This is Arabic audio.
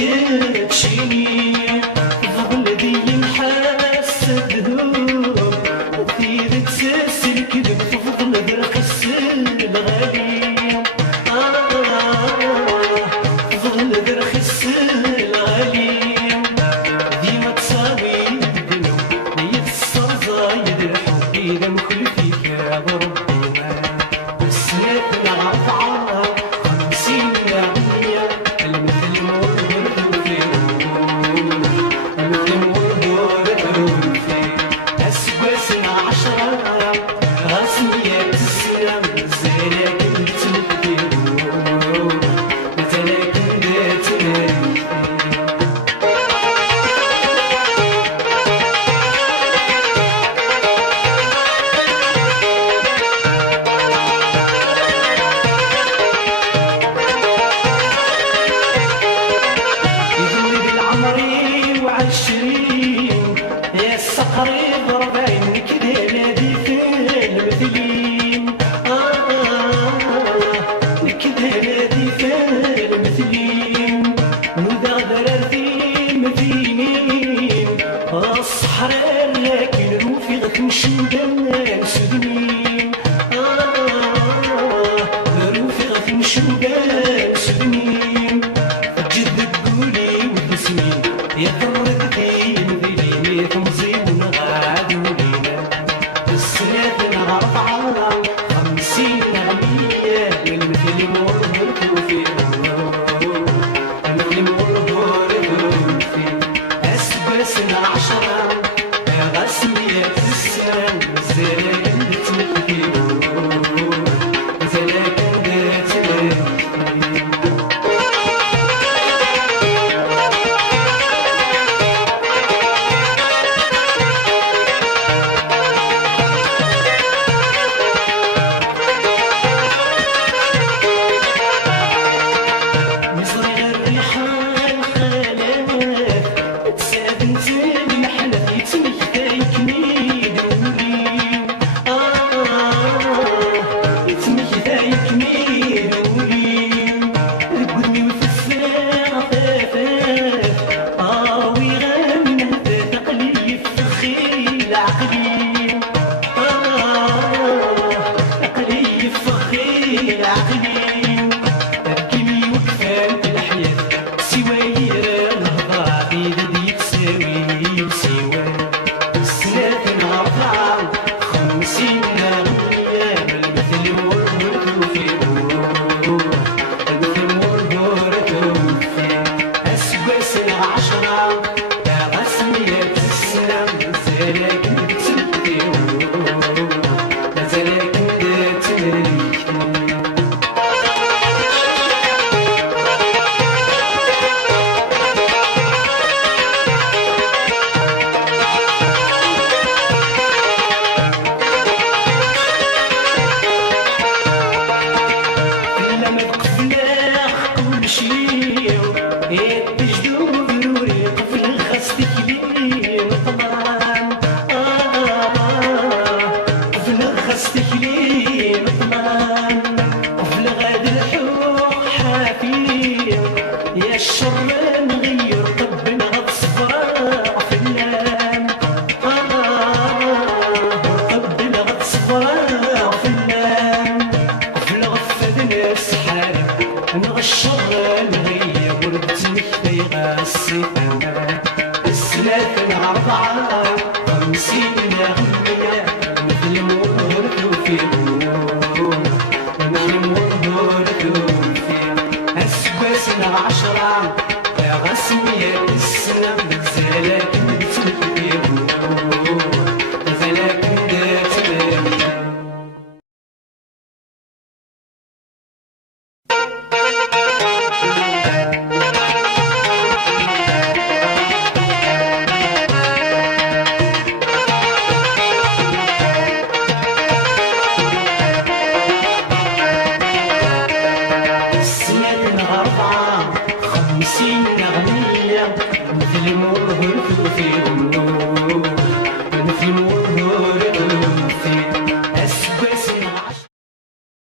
تشيني ظل ذي نحسد وكثير تسلسل كذب تفضل برخص الغالي ظل برخص الغالي ديما تساوي الذنوب هي الصزايد الحب إذا مخلفيك يا ربي السنة رفعها 50 أغنية المثل مرهور فيه المثل مرهور فيه أسواسنا 10 غاسمية السنة زلاكن تنفيه زلاكن تنفيه عمري وعشرين يا الصقري ضربين كذا نادي في المثلين كذا نادي في المثلين وذا درارتي مثينين الصحراء لكن رفيقة مشودان سدنين رفيقة مشودان سدنين جدك قولي يا فرقتي مذيلي تمزيون غادولينا السنة رفعها 50 أغنية المثل مرهور فيه المثل مرهور فيه أسباسنا 10 غاسمية السنة زلاكن تنفيه زلاكن تنفيه يا الشر نغير طبنا غتصفرا فنان طبنا غتصفرا فنان قفل غفدنا السحارة نغ الشر نغير ورد مكتي غاسي السنة 4 50 أغنية مثل مرهور فيه مثل مرهور فيه أسواسنا 10 غاسمية السنة زلاكن تنفيه زلاكن تنفيه السنة 4 50 أغنية مثل مرهور فيه